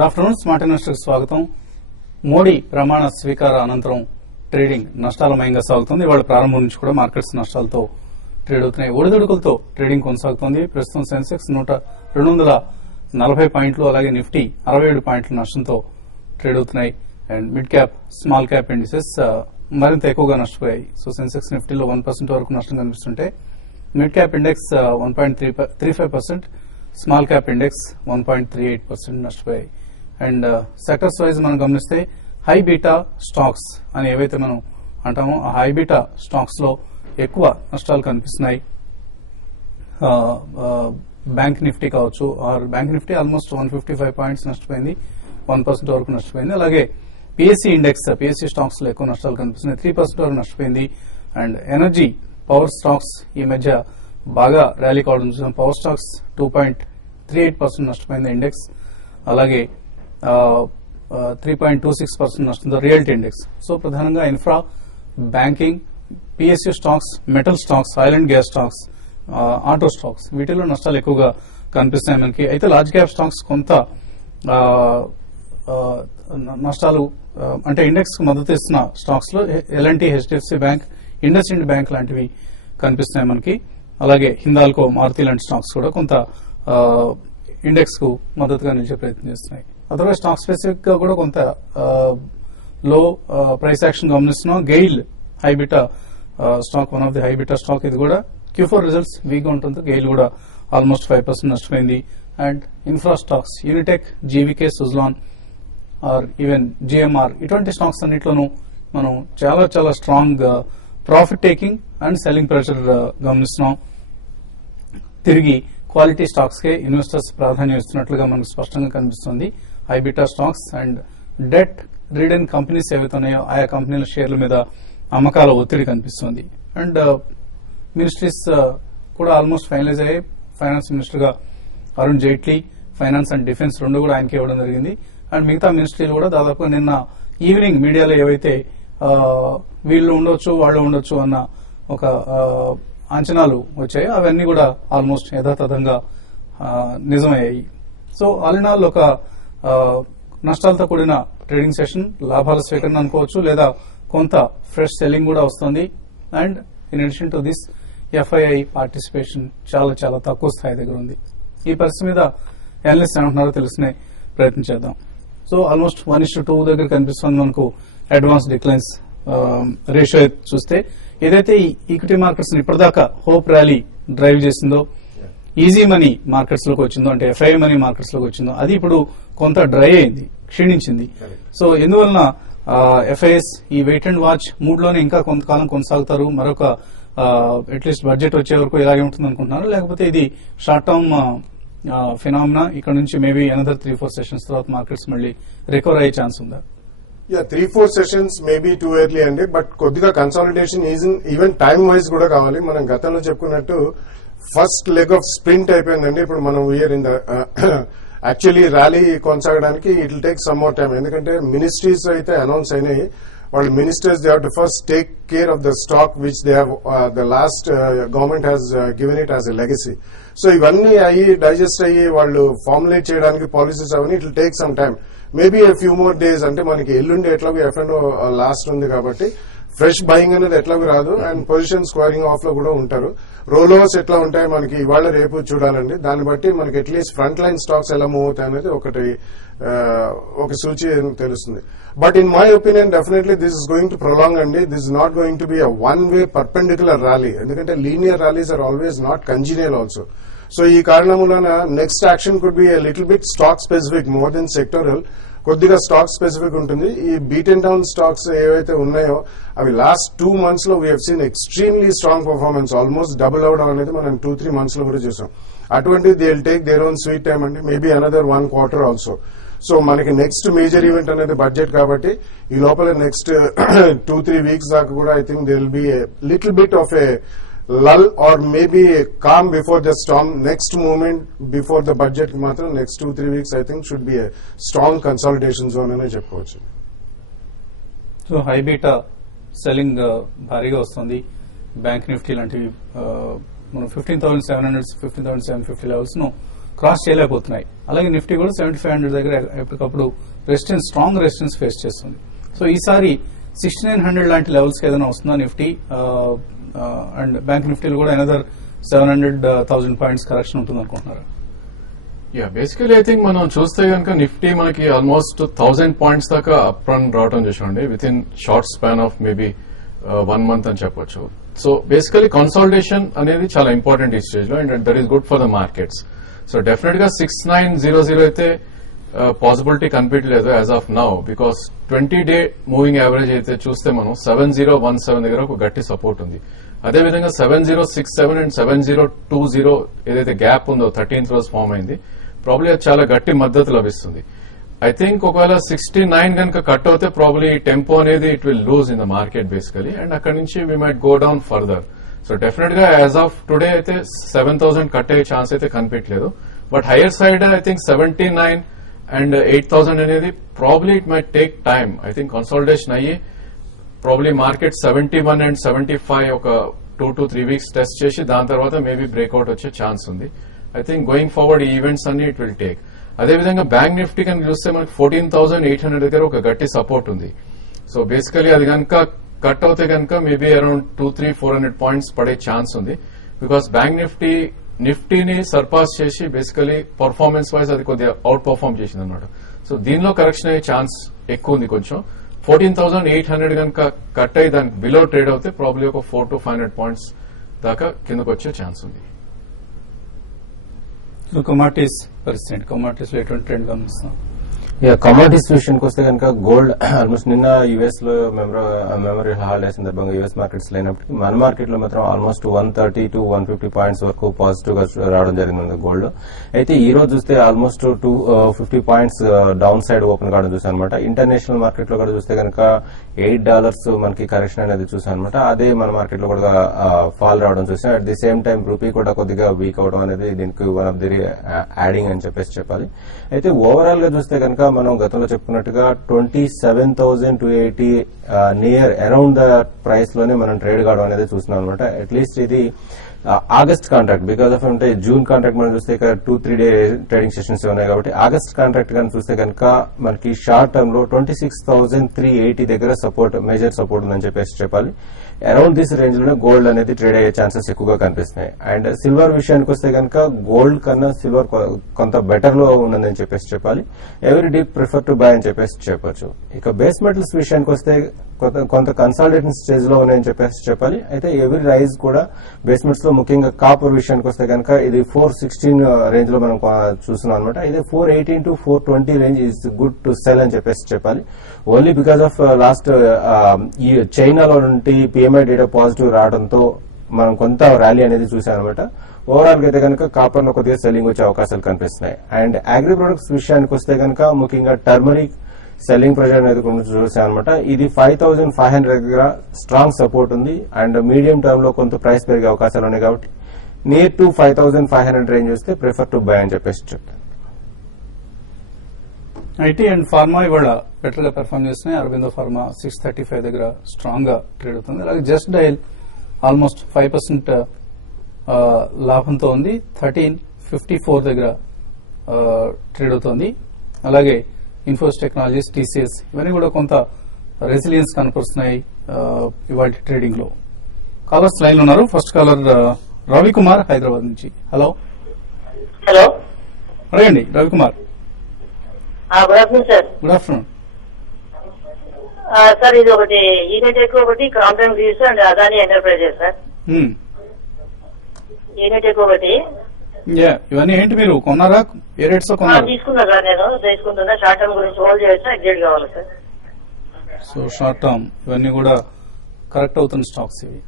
Good afternoon. Smart investor స్వాగతం. మోడీ ప్రమాణ స్వీకార అనంతరం ట్రేడింగ్ నష్టాలమయంగా సాగుతుంది. ఇవాళ ప్రారంభం నుంచి కూడా మార్కెట్స్ నష్టాలతో ట్రేడ్ అవుతున్నాయి. ఒడిదుడుకులతో ట్రేడింగ్ కొనసాగుతోంది. ప్రస్తుతం సెన్సెక్స్ 240 పాయింట్లు, అలాగే నిఫ్టీ 67 పాయింట్ల నష్టంతో ట్రేడ్ అవుతున్నాయి. And mid cap, small cap indices మరింత ఎక్కువగా నష్టపోయాయి. సో సెన్సెక్స్, నిఫ్టీలో 1% వరకు నష్టం కనిపిస్తుంటే mid cap index 1.35%, small cap index 1.38% నష్టపోయాయి. అండ్ సెక్టర్స్ వైజ్ మనం గమనిస్తే హై బీటా స్టాక్స్ అని ఏవైతే మనం అంటామో ఆ హై బీటా స్టాక్స్ లో ఎక్కువ నష్టాలు కనిపిస్తున్నాయి. బ్యాంక్ నిఫ్టీ కావచ్చు, బ్యాంక్ నిఫ్టీ ఆల్మోస్ట్ 155 పాయింట్స్ నష్టపోయింది, 1% వరకు నష్టపోయింది. అలాగే పిఎస్సి ఇండెక్స్, పిఎస్సి స్టాక్స్ లో ఎక్కువ నష్టాలు కనిపిస్తున్నాయి, 3% వరకు నష్టపోయింది. అండ్ ఎనర్జీ, పవర్ స్టాక్స్ ఈ మధ్య బాగా ర్యాలీ కావడం చూసాం. పవర్ స్టాక్స్ 2.38% నష్టపోయింది ఇండెక్స్. అలాగే 3.26% నష్టంతో రియల్టీ ఇండెక్స్. సో ప్రధానంగా infra, banking, PSU stocks, metal stocks, oil and gas stocks, auto stocks వీటిలో నష్టాలు ఎక్కువగా కనిపిస్తాయి మనకి. అయితే లార్జ్ క్యాప్ స్టాక్స్ కొంత నష్టాలు, అంటే ఇండెక్స్ కు మద్దతు ఇస్తున్న స్టాక్స్ లో L&T, HDFC bank, IndusInd bank లాంటివి కనిపిస్తున్నాయి మనకి. అలాగే హిందాల్కో, మారుతి లాంటి స్టాక్స్ కూడా కొంత ఇండెక్స్ కు మద్దతుగా నిలిచే ప్రయత్నం చేస్తున్నాయి. అదర్వైజ్ స్టాక్ స్పెసిఫిక్ గా కూడా కొంత లో ప్రైస్ యాక్షన్ గమనిస్తున్నాం. GAIL high beta stock, one of the high beta stock, ఇది కూడా Q4 రిజల్ట్స్ వీక్ గా ఉంటుంది. గెయిల్ కూడా ఆల్మోస్ట్ 5% నష్టపోయింది. And infra stocks, Unitech, GVK, Suzlon are even GMR, ఇటువంటి స్టాక్స్ అన్నిట్లోనూ మనం చాలా చాలా strong profit taking and selling pressure గమనిస్తున్నాం. తిరిగి క్వాలిటీ స్టాక్స్ కే ఇన్వెస్టర్స్ ప్రాధాన్యం ఇస్తున్నట్లుగా మనకు స్పష్టంగా కనిపిస్తుంది. High beta stocks and debt ridden companies ఏవైతే ఉన్నాయో ఆయా కంపెనీల షేర్ల మీద అమ్మకాల ఒత్తిడి కనిపిస్తుంది. అండ్ మినిస్ట్రీస్ కూడా ఆల్మోస్ట్ ఫైనలైజ్ అయ్యాయి. ఫైనాన్స్ మినిస్టర్ గా Arun Jaitley, finance and defence రెండు కూడా ఆయనకి ఇవ్వడం జరిగింది. అండ్ మిగతా మినిస్ట్రీలు కూడా దాదాపుగా నిన్న ఈవినింగ్ మీడియాలో ఏవైతే వీళ్ళు ఉండొచ్చు, వాళ్ళు ఉండొచ్చు అన్న ఒక అంచనాలు వచ్చాయి, అవన్నీ కూడా ఆల్మోస్ట్ యథాతథంగా నిజమయ్యాయి. సో ఆల్ ఇన్ ఆల్ ఒక నష్టాలతో కూడిన ట్రేడింగ్ సెషన్, లాభాల స్వీకరణ అనుకోవచ్చు, లేదా కొంత ఫ్రెష్ సెల్లింగ్ కూడా వస్తుంది. And in addition to this FII participation చాలా చాలా తక్కువ స్థాయి దగ్గర ఉంది. ఈ పరిస్థితి మీద అనలిస్ట్ ఏమంటున్నారో తెలుసుకునే ప్రయత్నం చేద్దాం. సో ఆల్మోస్ట్ 1:2 దగ్గర కనిపిస్తుంది మనకు అడ్వాన్స్ డిక్లైన్స్ రేషియో చూస్తే. ఏదైతే ఈక్విటీ మార్కెట్స్ ఇప్పటిదాకా హోప్ ర్యాలీ డ్రైవ్ చేసిందో, ఈజీ మనీ మార్కెట్స్ లోకి వచ్చిందో, అంటే ఎఫ్ఐఐ మనీ మార్కెట్స్ లోకి వచ్చిందో, అది ఇప్పుడు కొంత డ్రై అయింది, క్షీణించింది. సో ఎందువలన ఎఫ్ఐఎస్ ఈ వెయిట్ అండ్ వాచ్ మూడ్ లోనే ఇంకా కొంతకాలం కొనసాగుతారు, మరొక అట్లీస్ట్ బడ్జెట్ వచ్చే వరకు ఇలాగే ఉంటుంది అనుకుంటున్నారు, లేకపోతే ఇది షార్ట్ టర్మ్ ఫినామినా, ఇక్కడ నుంచి మేబీ అనదర్ 3-4 సెషన్స్ తర్వాత మార్కెట్స్ మళ్ళీ రికవర్ అయ్యే ఛాన్స్ ఉందా? 3-4 సెషన్స్ మేబీ టూ ఎర్లీ అండి. బట్ కొద్దిగా కన్సాలిడేషన్ ఈవెన్ టైం వైజ్ కూడా కావాలి. మనం గతంలో చెప్పుకున్నట్టు ఫస్ట్ లెగ్ ఆఫ్ స్ప్రింట్ అయిపోయిందండి. ఇప్పుడు మనం we are in the actually rally కొనసాగడానికి it will take some more time. ఎందుకంటే మినిస్ట్రీస్ అయితే అనౌన్స్ అయినాయి. వాళ్ళు ministers they have to first take care of the stock which they have the last government has given it as a legacy. So ఇవన్నీ అయ్యి digest అయ్యి వాళ్ళు formulate చేయడానికి policies అవన్నీ it will take some time, maybe a few more days. అంటే మనకి ఎల్లుండి ఎట్లాగో ఎఫ్ఎండ్ లాస్ట్ ఉంది కాబట్టి ఫ్రెష్ బయింగ్ అనేది ఎట్లాగో రాదు. అండ్ పొజిషన్ స్క్వేరింగ్ ఆఫ్ లో కూడా ఉంటారు. రోల్ ఓవర్స్ ఎట్లా ఉంటాయి మనకి ఇవాళ రేపు చూడాలండి. దాన్ని బట్టి మనకి అట్లీస్ట్ ఫ్రంట్ లైన్ స్టాక్స్ ఎలా మూవ్ అవుతాయి అనేది ఒక సూచి తెలుస్తుంది. But in my opinion definitely this is going to prolong అండి. This is not going to be a one way perpendicular rally. ఎందుకంటే linear rallies are always not congenial also. So ఈ కారణం వలన next action could be a little bit stock specific more than sectoral. కొద్దిగా stock specific ఉంటుంది. ఈ beaten down stocks ఏవైతే ఉన్నాయో అవి లాస్ట్ 2 months లో we have seen extremely strong performance, almost double అవడం అనేది మనం 2-3 months లో కూడా చూసాం. అటువంటి they will take their own sweet time అండి, maybe another 1 quarter also. So మనకి నెక్స్ట్ మేజర్ ఈవెంట్ అనేది బడ్జెట్ కాబట్టి ఈ లోపల నెక్స్ట్ 2-3 weeks దాకా కూడా I think they will be little bit of a lull or maybe a calm before the storm. Next moment before the budget ki matram next 2-3 weeks I think should be a strong consolidation zone అని చెప్పుకోవచ్చు. So high beta selling భారీగా వస్తుంది. Bank Nifty లాంటివి మనం 15,700 15,750 levels ను cross చేయలేకపోతున్నాయి. అలాగే Nifty కూడా 7500 దగ్గర ఎప్పటికప్పుడు స్ట్రాంగ్ రెసిస్టెన్స్ ఫేస్ చేస్తుంది. సో ఈసారి 6900 లాంటి లెవెల్స్ కి ఏదైనా వస్తుందా నిఫ్టీ అండ్ బ్యాంక్ నిఫ్టీలో కూడా అనదర్ 700,000 పాయింట్స్ కరెక్షన్ ఉంటుంది అనుకుంటున్నారా? బేసికలీ ఐ థింక్ మనం చూస్తే కనుక నిఫ్టీ మనకి ఆల్మోస్ట్ 1000 పాయింట్స్ దాకా అప్ రన్ రావడం చూసామండి with in short span of maybe 1 month అని చెప్పొచ్చు. సో బేసికలీ కన్సాలిడేషన్ అనేది చాలా ఇంపార్టెంట్ ఈ స్టేజ్ లో and that is good for the markets. So definite గా 6900 అయితే పాసిబిలిటీ కనిపించలేదు as of now, because 20-day moving average అయితే చూస్తే మనం 7017 దగ్గర ఒక గట్టి సపోర్ట్ ఉంది. అదేవిధంగా 7067 అండ్ 7020 ఏదైతే గ్యాప్ ఉందో 13th రోజు ఫామ్ అయింది, ప్రాబ్లీ అది చాలా గట్టి మద్దతు లభిస్తుంది. ఐ థింక్ ఒకవేళ 69 కనుక కట్ అవుతే ప్రాబ్లీ టెంపో అనేది it will lose in the market basically, and అక్కడ నుంచి we might go down further. So definite గా యాజ్ ఆఫ్ టుడే అయితే 7000 కట్ అయ్యే ఛాన్స్ అయితే కనిపించలేదు. But hire side I think 79 and 8000 అనేది probably it might take time. I think consolidation అయ్యి probably market 71 and 75 ఒక 2 to 3 weeks టెస్ట్ చేసి దాని తర్వాత మేబీ బ్రేక్అవుట్ వచ్చే ఛాన్స్ ఉంది. ఐ థింక్ గోయింగ్ ఫార్వర్డ్ ఈ ఈవెంట్స్ అన్ని ఇట్ విల్ టేక్. అదేవిధంగా బ్యాంక్ నిఫ్టీ కనుక చూస్తే మనకి 14,800 దగ్గర ఒక గట్టి సపోర్ట్ ఉంది. సో బేసికలీ అది కనుక కట్ అవుతే కనుక మేబీ అరౌండ్ 200-400 పాయింట్స్ పడే ఛాన్స్ ఉంది. బికాస్ బ్యాంక్ నిఫ్టీని సర్పాస్ చేసి బేసికలీ పర్ఫార్మెన్స్ వైజ్ అది కొద్దిగా అవుట్ పర్ఫార్మ్ చేసింది అనమాట. సో దీనిలో కరెక్షన్ అయ్యే ఛాన్స్ ఎక్కువ ఉంది కొంచెం. 14,800 కనుక కట్ అయ్యి దానికి బిలో ట్రేడ్ అవుతే ప్రాబ్లీ ఒక 400-500 పాయింట్స్ దాకా కిందకు వచ్చే ఛాన్స్ ఉంది. కమాడిటీస్ పరిస్థితి, కమాడిటీస్ లో ఎటువంటి ట్రెండ్ గమనిస్తాం? కమాడిటీస్ విషయానికి వస్తే కనుక గోల్డ్ ఆల్మోస్ట్ నిన్న యుఎస్ లో మెమోరియల్ హాలిడే సందర్భంగా యుఎస్ మార్కెట్స్ లేనప్పటికీ మన మార్కెట్ లో మాత్రం ఆల్మోస్ట్ 130 to 150 పాయింట్స్ వరకు పాజిటివ్ గా రావడం జరిగింది గోల్డ్. అయితే ఈ రోజు చూస్తే almost 250 points down side open కావడం చూసాం అనమాట. ఇంటర్నేషనల్ మార్కెట్ లో కూడా చూస్తే కనుక $8 మనకి కరెక్షన్ అనేది చూసాం అనమాట. అదే మన మార్కెట్ లో కూడా ఫాల్ రావడం చూసాం. At the same time rupee కూడా కొద్దిగా వీక్ అవడం అనేది దీనికి వన్ ఆఫ్ ది యాడింగ్ అని చెప్పేసి చెప్పాలి. అయితే ఓవరాల్ గా చూస్తే కనుక మనం గతంలో చెప్పుకున్నట్టుగా 27,280 నియర్ అరౌండ్ ద ప్రైస్ లోనే మనం ట్రేడ్ కావడం అనేది చూస్తున్నాం అనమాట. అట్లీస్ట్ ఇది ఆగస్ట్ కాంట్రాక్ట్, బికాస్ ఆఫ్ అంటే జూన్ కాంట్రాక్ట్ మనం చూస్తే 2-3 డే ట్రేడింగ్ సెషన్స్ ఉన్నాయి కాబట్టి ఆగస్ట్ కాంట్రాక్ట్ కానీ చూస్తే కనుక మనకి షార్ట్ టర్మ్ లో 26,380 దగ్గర సపోర్ట్, మేజర్ సపోర్ట్ ఉందని చెప్పేసి చెప్పాలి. అరౌండ్ దిస్ రేంజ్ లోనే గోల్డ్ అనేది ట్రేడ్ అయ్యే ఛాన్సెస్ ఎక్కువగా కనిపిస్తున్నాయి. అండ్ సిల్వర్ విషయానికి వస్తే కనుక గోల్డ్ కన్నా సిల్వర్ కొంత బెటర్ లో ఉన్నదని చెప్పేసి చెప్పాలి. Every deep prefer to buy అని చెప్పేసి చెప్పొచ్చు. ఇక బేస్ మెటల్స్ విషయానికి వస్తే కొంత కన్సాలిడేషన్ స్టేజ్ లో ఉన్నాయని చెప్పేసి చెప్పాలి. అయితే ఎవరీ రైజ్ కూడా బేస్ మెటల్స్ లో ముఖ్యంగా కాపర్ విషయానికి వస్తే కనుక ఇది 416 రేంజ్ లో మనం చూస్తున్నాం అనమాట. ఇది 418 to 420 range is good to cell అని చెప్పేసి చెప్పాలి. ఓన్లీ బికాస్ ఆఫ్ లాస్ట్ ఈ చైనాలో నుండి పిఎంఐ డేటా పాజిటివ్ రావడంతో మనం కొంత ర్యాలీ అనేది చూసాం అనమాట. ఓవరాల్ గా అయితే కనుక కాపర్ లో కొద్దిగా సెల్లింగ్ వచ్చే అవకాశాలు కనిపిస్తున్నాయి. అండ్ అగ్రి ప్రొడక్ట్స్ విషయానికి వస్తే కనుక ముఖ్యంగా టర్మరిక్ సెల్లింగ్ ప్రెషర్ అనేది చూసాం అనమాట. ఇది 5,500 దగ్గర స్ట్రాంగ్ సపోర్ట్ ఉంది. అండ్ మీడియం టర్మ్ లో కొంత ప్రైస్ పెరిగే అవకాశాలు ఉన్నాయి కాబట్టి నియర్ టు 5,500 రేంజ్ వస్తే ప్రిఫర్ టు బై అని చెప్పేసి చెప్తాను. ఐటీ అండ్ ఫార్మా ఇవాళ బెటర్ గా పెర్ఫార్మ్ చేస్తున్నాయి. అరబిందో ఫార్మా 635 దగ్గర స్ట్రాంగ్ గా ట్రేడ్ అవుతుంది. అలాగే జస్ట్ డయల్ ఆల్మోస్ట్ 5% లాభంతో ఉంది, 1354 దగ్గర ట్రేడ్ అవుతోంది. అలాగే ఇన్ఫోసిస్ టెక్నాలజీస్, టీసీఎస్ ఇవన్నీ కూడా కొంత రెసిలియన్స్ కనపరుస్తున్నాయి ఇవాళ ట్రేడింగ్ లో. కాలర్స్ లైన్ లో ఉన్నారు. ఫస్ట్ కాలర్ రవికుమార్ హైదరాబాద్ నుంచి. హలో హలో, అడగండి Ravikumar. Good afternoon sir. Good afternoon. Sir ఇది ఒకటి యూనిటెక్, ఒకటి Crompton Greaves and Adani enterprises sir. Unitech ఒకటి. ఇవన్నీ ఏంటి మీరు కొన్నారా? ఏ రేట్స్ కొన్నారు? తీసుకున్నా సార్, నేను తీసుకుంటున్నా. షార్ట్ టర్మ్ గురించి హోల్డ్ చేయొచ్చా, ఎగ్జిట్ కావాలి సార్? సో షార్ట్ టర్మ్ ఇవన్నీ కూడా కరెక్ట్ అవుతున్న స్టాక్స్ ఇవి.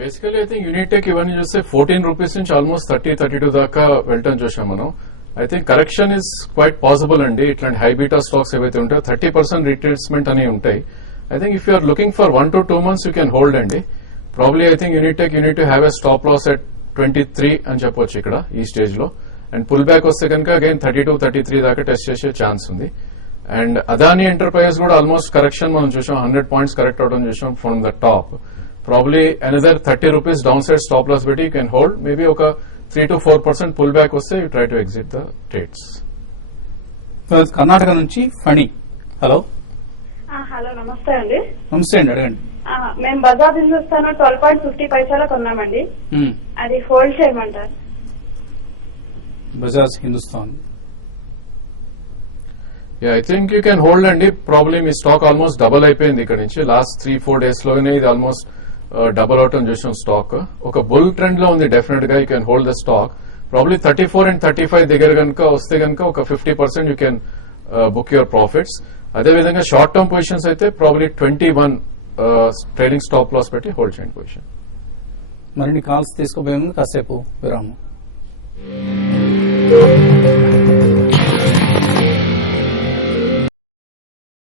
బేసికలీ ఐ థింక్ యూనిటెక్ ఇవన్నీ చూస్తే 14 రూపీస్ నుంచి ఆల్మోస్ట్ 30-32 దాకా వెళ్ళటం చూసాం మనం. I think correction is quite possible అండి. ఇట్లాంటి హై బీటా స్టాక్స్ ఏవైతే ఉంటాయో 30% రిట్రేస్మెంట్ అనేవి ఉంటాయి. I think if you're looking for 1 to 2 months you can hold అండి. Probably I think Unitech unit to have a stop loss at 23 అని చెప్పొచ్చు ఇక్కడ ఈ స్టేజ్ లో. అండ్ పుల్ బ్యాక్ వస్తే కనుక అగైన్ 32-33 దాకా టెస్ట్ చేసే ఛాన్స్ ఉంది. అండ్ అదాని ఎంటర్ప్రైజెస్ కూడా ఆల్మోస్ట్ కరెక్షన్ మనం చూసాం, 100 పాయింట్స్ కరెక్ట్ అవడం చూసాం from the top. Probably another 30 rupees downside stop loss పెట్టి యూ కెన్ హోల్డ్. మేబీ ఒక 3 to 4% పుల్ బ్యాక్ వస్తే you try to exit the trades. Karnataka నుంచి ఫణి. హలో హలో నమస్తే అండి. నమస్తే అండి, అడగండి. మేము బజాజ్ హిందుస్థాన్ 12.50 పైసలో కొన్నామండి. అది హోల్డ్ చేయమంటారు? Bajaj Hindustan. I think you can hold అండి. ప్రాబ్లమ్ ఈ స్టాక్ ఆల్మోస్ట్ డబుల్ అయిపోయింది ఇక్కడ నుంచి. లాస్ట్ 3-4 డేస్ లోనే ఇది ఆల్మోస్ట్ డబుల్ అవటం చూసాం స్టాక్. ఒక బుల్ ట్రెండ్ లో ఉంది. డెఫినెట్ గా you can hold the stock. Probably 34 and 35 దగ్గర కనుక వస్తే కనుక ఒక 50% you can book your profits. అదేవిధంగా షార్ట్ టర్మ్ పొజిషన్స్ అయితే ప్రాబ్లీ 21 ట్రేడింగ్ స్టాప్ లాస్ పెట్టి హోల్డ్ చేయండి పొజిషన్. మరిన్ని కాల్స్ తీసుకోబోయే ముందు కాసేపు విరామం.